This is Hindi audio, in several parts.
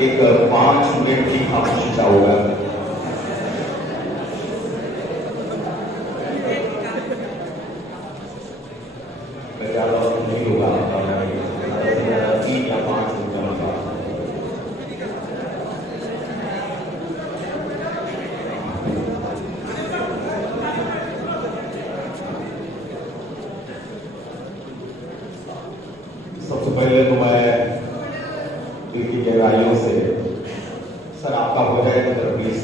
एक 5 मिनट की खामोशी चाहूंगा। मैं ज्यादा नहीं होगा 3 या 5 मिनट का। सबसे पहले तो मैं दिल की गहराइयों से सर आपका हो जाए तो प्लीज।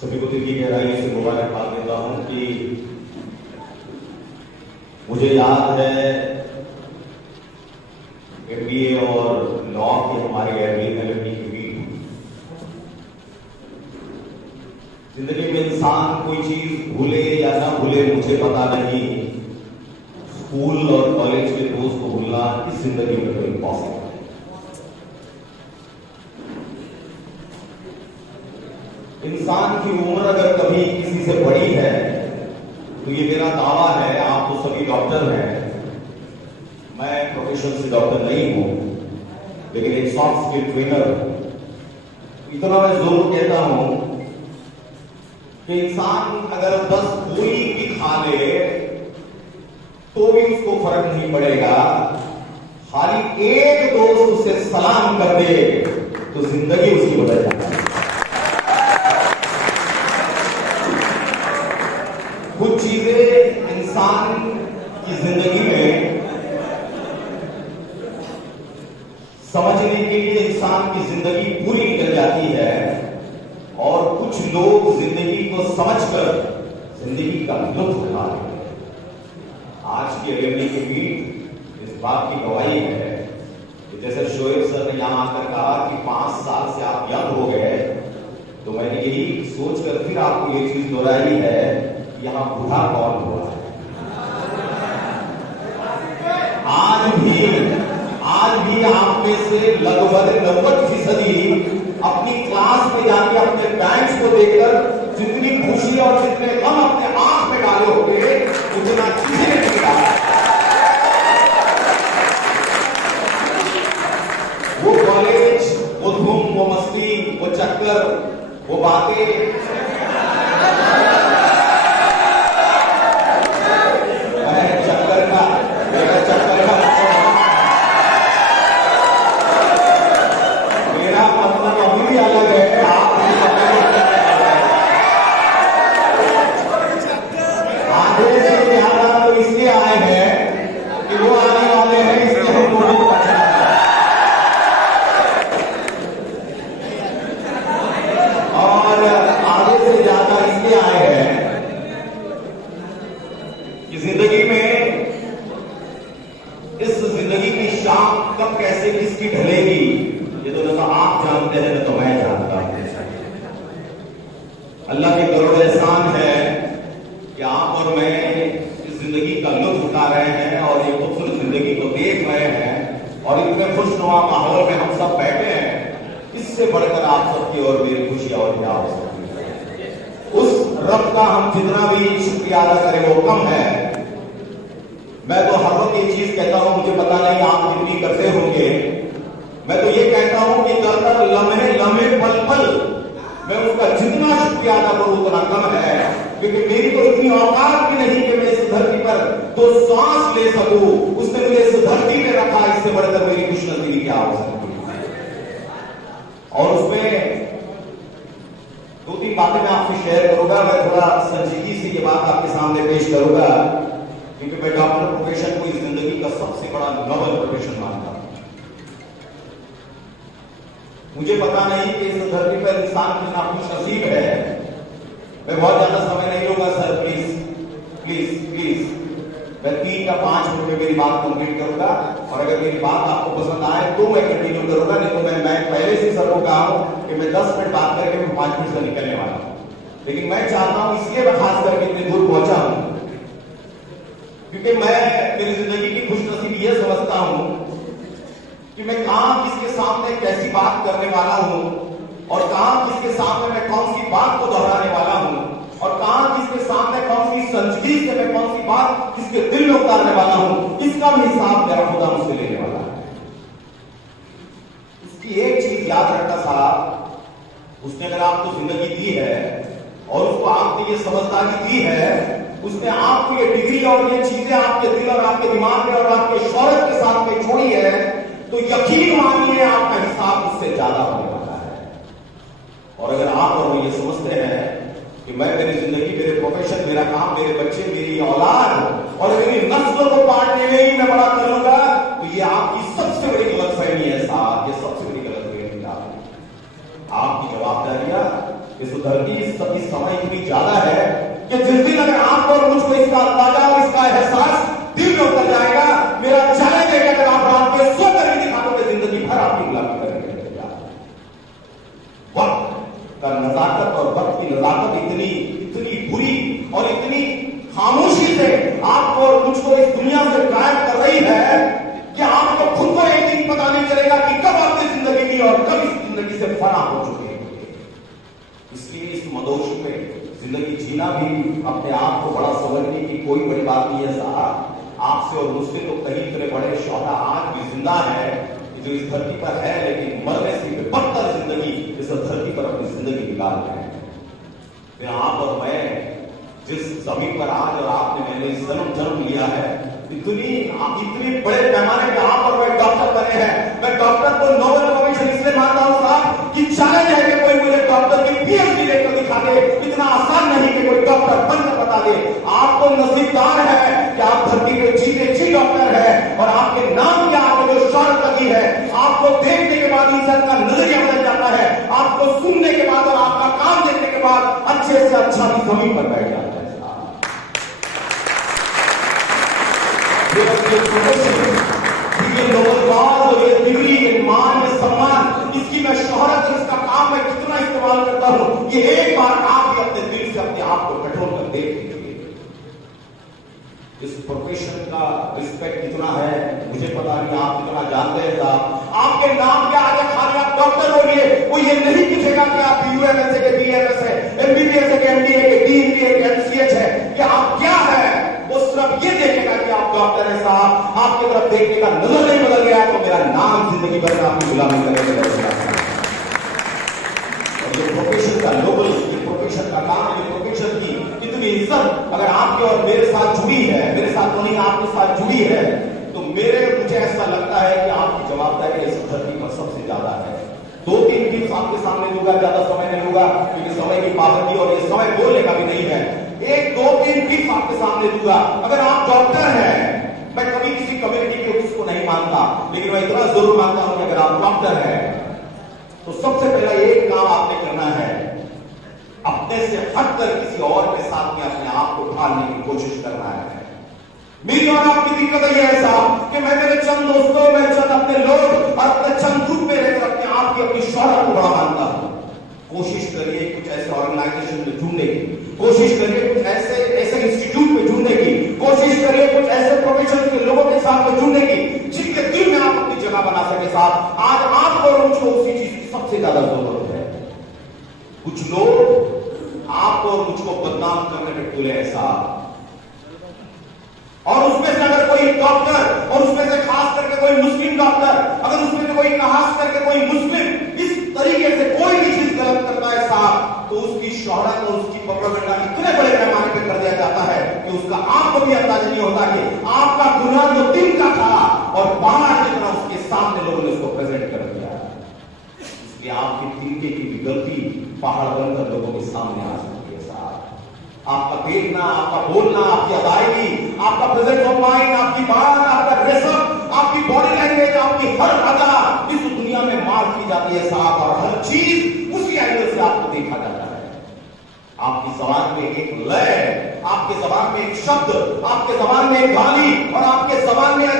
सभी को दिल की गहराइयों से मुबारकबाद देता हूं कि मुझे याद है एमबीए और लॉ की हमारी एलएलबी की मीट। जिंदगी में इंसान कोई चीज भूले या ना भूले मुझे पता नहीं, स्कूल और कॉलेज के दोस्त को भूलना इस जिंदगी में तो इम्पॉसिबल है। इंसान की उम्र अगर कभी किसी से बड़ी है तो ये मेरा दावा है, आप तो सभी डॉक्टर हैं, मैं प्रोफेशन से डॉक्टर नहीं हूं लेकिन एक सॉफ्ट स्किल ट्रेनर हूं। इतना मैं जरूर कहता हूं कि इंसान अगर 10 पूरी भी खा ले तो भी उसको फर्क नहीं पड़ेगा, खाली एक दोस्त उसे सलाम कर दे तो जिंदगी उसकी बदल जाती है। कुछ चीजें इंसान की जिंदगी में समझने के लिए इंसान की जिंदगी पूरी निकल जाती है और कुछ लोग जिंदगी को समझकर जिंदगी का लुत्फ उठा रहे हैं। आज की एलएलबी की मीट इस बात की गवाही है कि जैसे शोएब सर ने यहां आकर कहा कि 5 साल से आप यंग हो गए, तो मैंने यही सोचकर फिर आपको ये चीज दोहराई है कि यहां बूढ़ा कौन हुआ है। आज भी आप में से लगभग 90% अपनी क्लास में जाके अपने बैंच को देखकर जितनी खुशी और जितने गम अपने आंख में डाले होंगे उतना किसी ने नहीं डाला। वो कॉलेज, वो धूम, वो मस्ती, वो चक्कर, वो बातें जिंदगी में, इस जिंदगी की शाम कब कैसे किसकी ढलेगी ये तो ना आप जानते हैं ना तो मैं जानता हूं। अल्लाह के करोड़ एहसान है कि आप और मैं इस जिंदगी का लुत्फ उठा रहे हैं और ये खूबसूरत जिंदगी को देख रहे हैं और इतने खुशनुमा माहौल में हम सब बैठे हैं। इससे बढ़कर आप सबकी और मेरी खुशी और क्या हो सकती है। उस रब का हम जितना भी शुक्रिया अदा करें वो कम है। मैं तो हर वक्त ये चीज कहता हूं, मुझे पता नहीं आप कितनी करते होंगे, मैं तो ये कहता हूं कि कर लम्हे लम्हे पल पल मैं उसका जितना शुक्रिया अदा करूं उतना कम है, क्योंकि मेरी तो इतनी औकात भी नहीं कि मैं इस धरती पर तो सांस ले सकूं। उसने मुझे इस धरती में रखा, इससे बढ़कर मेरी खुशनसीबी क्या हो सकती है। और उसमें 2-3 बातें मैं आपसे शेयर करूंगा। मैं थोड़ा संजीदगी से ये बात आपके सामने पेश करूंगा क्योंकि मैं डॉक्टर प्रोफेशन को इस जिंदगी का सबसे बड़ा नोबल प्रोफेशन मानता हूं। मुझे पता नहीं कि इस धरती पर इंसान कितना खुशनसीब है। मैं बहुत ज्यादा समय नहीं लूंगा सर, प्लीज प्लीज प्लीज। मैं 3 या 5 मिनट में मेरी बात कंप्लीट करूंगा और अगर मेरी बात आपको पसंद आए तो मैं कंटिन्यू करूंगा, नहीं तो मैं पहले से सर को कहा हूं कि मैं 10 मिनट बात करके मैं 5 मिनट से निकलने वाला हूं। लेकिन मैं चाहता हूं, इसलिए मैं खास करके इतनी दूर पहुंचा हूं क्योंकि मैं मेरी जिंदगी की खुशनसीबी यह समझता हूं कि मैं कहां किसके सामने कैसी बात करने वाला हूं और कहां किसके सामने मैं कौन सी बात को दोहराने वाला हूं और कहां किसके सामने कौन सी संजीदगी से मैं कौन सी बात किसके दिल में उतारने वाला हूं, इसका भी हिसाब मेरा खुदा मुझसे लेने वाला है। इसकी एक चीज याद रखना साहब, उसने अगर आपको जिंदगी दी है और उसको आपने ये समझदारी दी है, उसने आपको ये डिग्री और ये चीजें आपके दिल और आपके दिमाग में और आपके शौहरत के साथ में छोड़ी है, तो यकीन मानिए आपका हिसाब उससे ज्यादा होने वाला है। और अगर आप और वो ये समझते हैं कि मैं मेरी जिंदगी, मेरे प्रोफेशन, मेरा काम, मेरे बच्चे, मेरी औलाद और मेरी नस्ल को पाटने में ही मैं बड़ा कर लूंगा, तो ये आपकी सबसे बड़ी गलतफहमी है साहब, ये सबसे बड़ी गलतफहमी है। आपकी जवाबदारियां इस धरती इस समय इतनी ज्यादा है कि जिस दिन अगर आपको और मुझको इसका अंदाजा और इसका एहसास दिल में उतर जाएगा, मेरा चैलेंज है कि अगर आप रात में सोकर भी दिखा दोगे, जिंदगी भर आपकी गुलामी करेंगे। वक्त का नजाकत और वक्त की नजाकत इतनी बुरी और इतनी खामोशी से आपको और मुझको इस दुनिया से गायब कर रही है कि आपको खुद को एक दिन पता नहीं चलेगा कि कब आपने जिंदगी दी और कब इस जिंदगी से फना हो चुके हैं। इसलिए इस मदोशी में जिंदगी जीना भी अपने आप को बड़ा समझने की कोई बड़ी बात नहीं है साहब। आपसे और मुझसे तो कहीं इतने बड़े शौहरा आज भी जिंदा है जो इस धरती पर है, लेकिन मरने से भी बदतर जिंदगी इस धरती पर अपनी जिंदगी निकाल रहे हैं। फिर आप और मैं जिस जमीन पर आज और आपने मैंने जन्म लिया है, इतनी बड़े पैमाने पे आप और मैं डॉक्टर बने हैं। मैं डॉक्टर को नोबेल कमीशन इसलिए मानता हूं साहब कि चैलेंज है कि कोई मुझे डॉक्टर की पीएचडी लेकर दिखा दे। इतना आसान नहीं कि कोई डॉक्टर बनकर बता दे। आपको नसीबदार है कि आप धरती पे जीते जी डॉक्टर है और आपके नाम के आगे जो शौहरत लगी है, आपको देखने के बाद इंसान का नजरिया बदल जाता है। आपको सुनने के बाद और आपका काम देखने के बाद अच्छे से अच्छा भी जमीन पर बैठ जाता है। ये नोबेल और ये डिग्री, ये मान, ये सम्मान, इसकी मैं शौहरत, इसका काम मैं कितना इस्तेमाल करता हूं, ये एक बार आप भी अपने दिल से अपने आप को कंट्रोल कर देख लीजिए। इस प्रोफेशन का रिस्पेक्ट कितना है मुझे पता नहीं, आप कितना जानते हैं साहब। आपके नाम के आगे खाली आप डॉक्टर होंगे, वो ये नहीं पूछेगा कि आप यूएमएस है, बीएमएस है, एमबीबीएस है, एमडीए है, डीएमबी है, एमसीएच है, कि आप क्या है। वो सिर्फ ये देखेगा कि आप डॉक्टर है साहब। आपकी तरफ देखने का नजर नहीं बदल गया तो मेरा नाम जिंदगी भर आपकी गुलामी करेगा। और ये प्रोफेशन का नोबल, ये प्रोफेशन का काम, ये प्रोफेशन की इतनी इज्जत अगर आपके और मेरे साथ जुड़ी है, मेरे साथ तो नहीं आपके साथ जुड़ी है, तो मुझे ऐसा लगता है कि आपकी जवाबदारी इस धरती पर सबसे ज्यादा है। 2-3 टिप्स आपके सामने दूंगा, ज्यादा समय नहीं लूंगा क्योंकि समय की पाबंदी और ये समय बोलने का भी नहीं है। 1-2-3 टिप्स आपके सामने दूंगा। अगर आप डॉक्टर हैं, मैं कभी किसी कम्युनिटी के उसको नहीं मानता, लेकिन मैं इतना जरूर मानता हूं कि अगर आप डॉक्टर हैं तो सबसे पहला एक काम आपने करना है, अपने से हटकर किसी और के साथ में अपने आप को ढालने की कोशिश करना है। मेरी और आपकी दिक्कत यह है साहब कि मैं मेरे चंद दोस्तों में चंद अपने लोग और अपने चंद ग्रुप में रहकर अपने आप की अपनी शौहरत को बड़ा मानता हूं। कोशिश करिए कुछ ऐसे ऑर्गेनाइजेशन में जुड़ने की, कोशिश करिए कुछ ऐसे इंस्टीट्यूट में जुड़ने की, कोशिश करिए कुछ ऐसे प्रोफेशन के लोगों के साथ में जुड़ने की जिनके दिल में आप अपनी जगह बना सके साहब। आज आपको और मुझको उसी चीज की सबसे ज्यादा जरूरत है। कुछ लोग आपको और मुझको बदनाम करने में तुले हैं साहब, और उसमें से अगर कोई डॉक्टर और उसमें से खास करके कोई मुस्लिम डॉक्टर, अगर उसमें से कोई खास करके कोई मुस्लिम इस तरीके से कोई भी चीज गलत करता है साहब, तो उसकी शौहरत और उसकी प्रोपेगेंडा इतने बड़े पैमाने पर कर दिया जाता है कि उसका आपको भी अंदाजा नहीं होता कि आपका गुनाह जो दिन का था और बाहर जितना उसके सामने लोगों ने उसको प्रेजेंट कर दिया। इसलिए आपकी तिनके की भी गलती पहाड़ बनकर लोगों के सामने आ सकती है साहब। आपका देखना, आपका बोलना, आपकी अदायगी, आपका प्रेजेंस ऑफ माइंड, आपकी बात, आपका ड्रेसअप, आपकी बॉडी लैंग्वेज, आपकी हर अदा इस दुनिया में मार की जाती है साहब, और हर चीज उसी एंगल से आपको देखा जाता है। आपकी जबान में एक लय, आपके जबान में एक शब्द, आपके जबान में एक गाली और आपके जबान में एक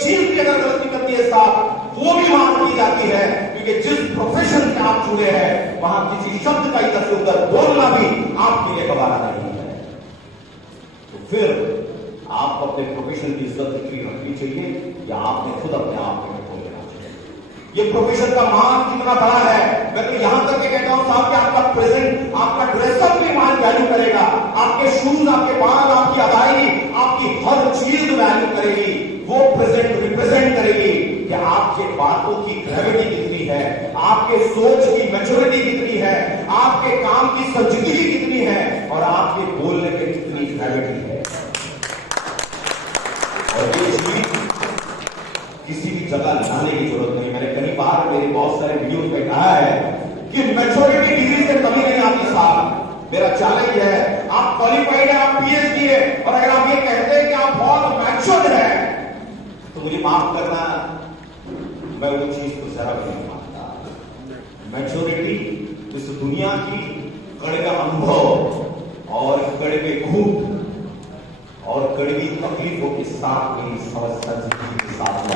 चीज की अगर गलती करती है साहब, वो भी मार की जाती है। क्योंकि जिस प्रोफेशन से आप जुड़े हैं वहां किसी शब्द का इधर से उधर बोलना भी आपके लिए गवारा नहीं है। तो फिर आपको अपने प्रोफेशन की इज्जत इतनी रखनी चाहिए या आपने खुद अपने आप में खो लेना चाहिए। ये प्रोफेशन का मान कितना बड़ा है, मैं तो यहां तक कहता हूं साहब कि आपका प्रेजेंट, आपका आपके सोच की मैच्योरिटी कितनी है, आपके काम की संजीदगी कितनी है और आपके बोलने की कितनी ग्रेविटी है। और ये चीज किसी भी जगह लाने की जरूरत नहीं। मैंने कई बार मेरे बहुत सारे वीडियोस में कहा है कि मैच्योरिटी डिग्री से कभी नहीं आती साहब। मेरा चैलेंज है, आप क्वालिफाइड है, आप पीएचडी है, और अगर आप ये कहते हैं कि आप बहुत मैच्योर्ड है तो मुझे माफ करना, मैं वो चीज को जरा भी नहीं मानता। मैच्योरिटी इस दुनिया की कड़वे अनुभव और कड़वे खूब और कड़वी तकलीफों के साथ मेरी समझ के साथ में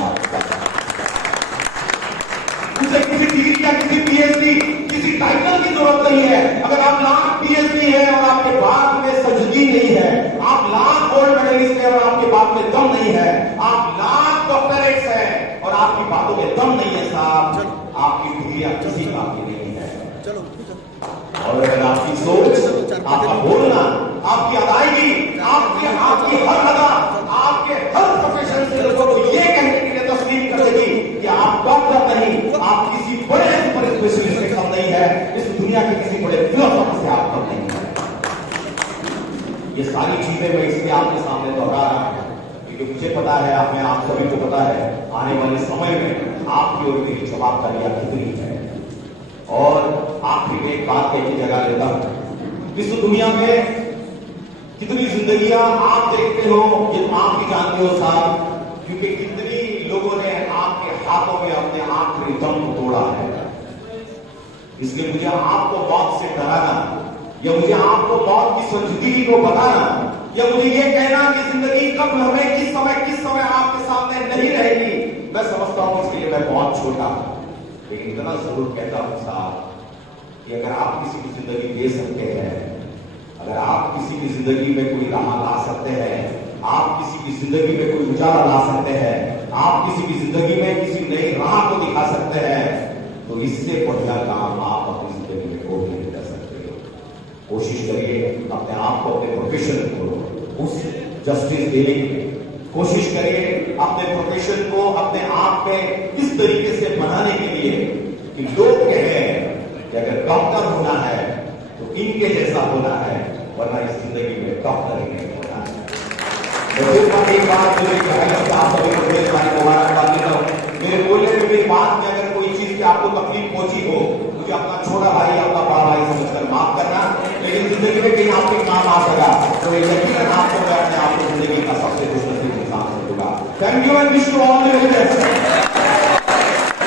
उसे किसी डिग्री या किसी पीएचडी किसी टाइटल की जरूरत नहीं है। अगर आप लाख पीएचडी है और आपके बात में संजीदगी नहीं है, आप लाख गोल्ड मेडलिस्ट है और आपके बात में दम नहीं है, आप लाख डॉक्टरेट्स है और आपकी बातों में दम नहीं है साहब, आपकी डिग्रियां किसी काम की नहीं है। और अगर आपकी सोच, आपका बोलना, आपकी अदायगी, आपकी हर अदा, आपके हर प्रोफेशन से लोगों को यह कहने के लिए तस्लीम कर देगी कि आप डॉक्टर नहीं, आप किसी बड़े सुपर स्पेशलिस्ट से कम नहीं है, इस दुनिया के किसी बड़े फिलोसोफर से आप कम नहीं है। ये सारी चीजें मैं इसलिए आपके सामने दोहरा रहा हूं क्योंकि मुझे पता है, आप सभी को पता है, आने वाले समय में आपकी और मेरी जवाबदारियां कितनी है। और आखिरी में एक बात कहने की जगह लेता हूं, इस दुनिया में कितनी जिंदगियां आप देखते हो, ये आप भी जानते हो साहब, क्योंकि कितनी लोगों ने आपके हाथों में अपने आखिरी दम को तोड़ा है। इसलिए मुझे आपको मौत से डराना या मुझे आपको मौत की संजीदगी को बताना या मुझे ये कहना कि जिंदगी कब हमें किस समय आपके सामने नहीं रहेगी, मैं समझता हूं इसके लिए मैं बहुत छोटा हूं। लेकिन इतना जरूर कहता हूं साहब कि अगर आप किसी की जिंदगी दे सकते हैं, अगर आप किसी की जिंदगी में कोई राह ला सकते हैं, आप किसी की जिंदगी में कोई उजाला ला सकते हैं, आप किसी की जिंदगी में किसी नई राह को दिखा सकते हैं, तो इससे बढ़िया काम आप अपनी जिंदगी में कोई नहीं कर सकते। कोशिश करिए अपने आप को, अपने प्रोफेशन को उस जस्टिस देने की कोशिश करिए, अपने प्रोफेशन को अपने आप में इस तरीके से बनाने के लिए कि लोग कहें कि अगर डॉक्टर होना है तो इनके जैसा होना है, वरना इस जिंदगी में डॉक्टर ही नहीं होना है। एक बात मेरे बोलने में, मेरी बात में अगर कोई चीज की आपको तकलीफ पहुंची हो, मुझे अपना छोटा भाई, अपना बड़ा भाई समझकर माफ करना, लेकिन जिंदगी में कहीं आपके काम आ सका तो यकीनन आपको मैं अपने आप को जिंदगी का सबसे खुशनसीब इंसान समझूंगा। Thank you and wish you all the best.